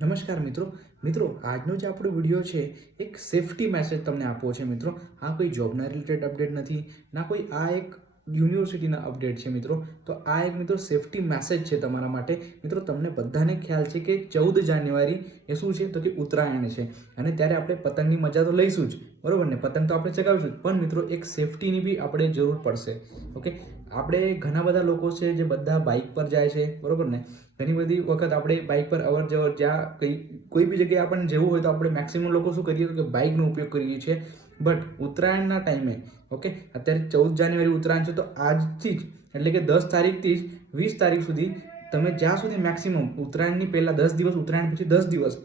નમસ્કાર મિત્રો મિત્રો આજનો જે આપણો વિડીયો છે એક સેફટી મેસેજ તમને આપવો છે મિત્રો. આ કોઈ જોબના રિલેટેડ અપડેટ નથી, ના કોઈ આ એક યુનિવર્સિટીના અપડેટ છે મિત્રો. તો આ એક મિત્રો સેફટી મેસેજ છે તમારા માટે. મિત્રો તમને બધાને ખ્યાલ છે કે 14 જાન્યુઆરી એ શું છે તો કે ઉત્તરાયણ છે, અને ત્યારે આપણે પતંગની મજા તો લઈશું જ, બરોબર ને. પતંગ તો આપણે ચગાવીશું, પણ મિત્રો એક સેફટીની બી આપણે જરૂર પડશે. ઓકે, આપણે ઘણા બધા લોકો છે જે બધા બાઇક પર જાય છે, બરોબર ને. ઘણી બધી વખત આપણે બાઇક પર અવર જવર જ્યાં કોઈ બી જગ્યાએ આપણને જવું હોય તો આપણે મેક્સિમમ લોકો શું કરીએ તો કે બાઇકનો ઉપયોગ કરીએ છીએ. બટ ઉત્તરાયણના ટાઈમે, ઓકે, અત્યારે 14 જાન્યુઆરી ઉત્તરાયણ છે, તો આજથી જ એટલે કે 10 તારીખથી જ 20 તારીખ સુધી તમે જ્યાં સુધી મેક્સિમમ ઉત્તરાયણની પહેલાં 10 દિવસ, ઉત્તરાયણ પછી 10 દિવસ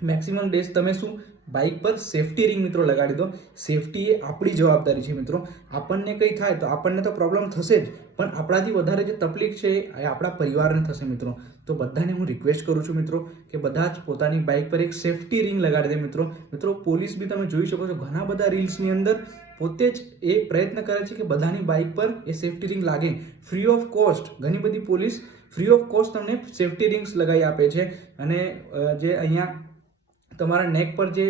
મેક્સિમમ ડેઝ તમે શું બાઇક પર સેફટી રિંગ મિત્રો લગાડી દો. સેફટી એ આપણી જવાબદારી છે મિત્રો. આપણને કંઈ થાય તો આપણને તો પ્રોબ્લેમ થશે જ, પણ આપણાથી વધારે જે તકલીફ છે એ આપણા પરિવારને થશે મિત્રો. તો બધાને હું રિક્વેસ્ટ કરું છું મિત્રો કે બધા જ પોતાની બાઇક પર એક સેફટી રિંગ લગાડી દે મિત્રો. મિત્રો પોલીસ બી તમે જોઈ શકો છો ઘણા બધા રીલ્સની અંદર પોતે જ એ પ્રયત્ન કરે છે કે બધાની બાઇક પર એ સેફટી રિંગ લાગે. ફ્રી ઓફ કોસ્ટ ઘણી બધી પોલીસ ફ્રી ઓફ કોસ્ટ તમને સેફટી રિંગ્સ લગાવી આપે છે. અને જે અહીંયા તમારા નેક પર જે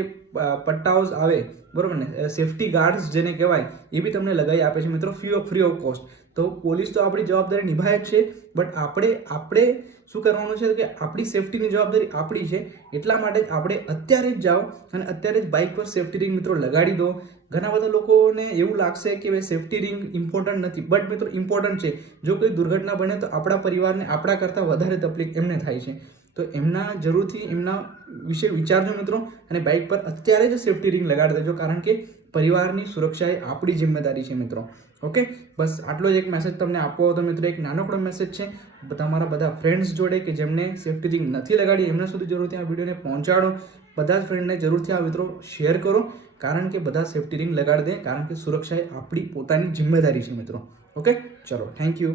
પટ્ટાઓ આવે, બરોબર ને, સેફટી ગાર્ડ્સ જેને કહેવાય, એ બી તમને લગાવી આપે છે મિત્રો ફ્રી ઓફ કોસ્ટ. તો પોલીસ તો આપણી જવાબદારી નિભાવે જ છે, બટ આપણે શું કરવાનું છે કે આપણી સેફટીની જવાબદારી આપણી છે. એટલા માટે જ આપણે અત્યારે જ જાઓ અને અત્યારે જ બાઇક પર સેફટી રિંગ મિત્રો લગાડી દો. ઘણા બધા લોકોને એવું લાગશે કે ભાઈ સેફટી રિંગ ઇમ્પોર્ટન્ટ નથી, બટ મિત્રો ઇમ્પોર્ટન્ટ છે. જો કોઈ દુર્ઘટના બને તો આપણા પરિવારને આપણા કરતાં વધારે તકલીફ એમને થાય છે. તો એમના જરૂરથી એમના વિશે વિચારજો મિત્રો, અને બાઇક પર અત્યારે જ સેફટી રિંગ લગાડી દેજો, કારણ કે પરિવારની સુરક્ષા એ આપણી જિમ્મેદારી છે મિત્રો. ઓકે, બસ આટલો જ એક મેસેજ તમને આપવો હતો મિત્રો. એક નાનકડો મેસેજ છે તમારા બધા ફ્રેન્ડ્સ જોડે કે જેમને સેફટી રિંગ નથી લગાડી, એમના સુધી જરૂરથી આ વિડીયોને પહોંચાડો. બધા જ ફ્રેન્ડને જરૂરથી આ મિત્રો શેર કરો, કારણ કે બધા સેફટી રિંગ લગાડી દે, કારણ કે સુરક્ષા એ આપણી પોતાની જિમ્મેદારી છે મિત્રો. ઓકે, ચલો, થેન્ક યુ.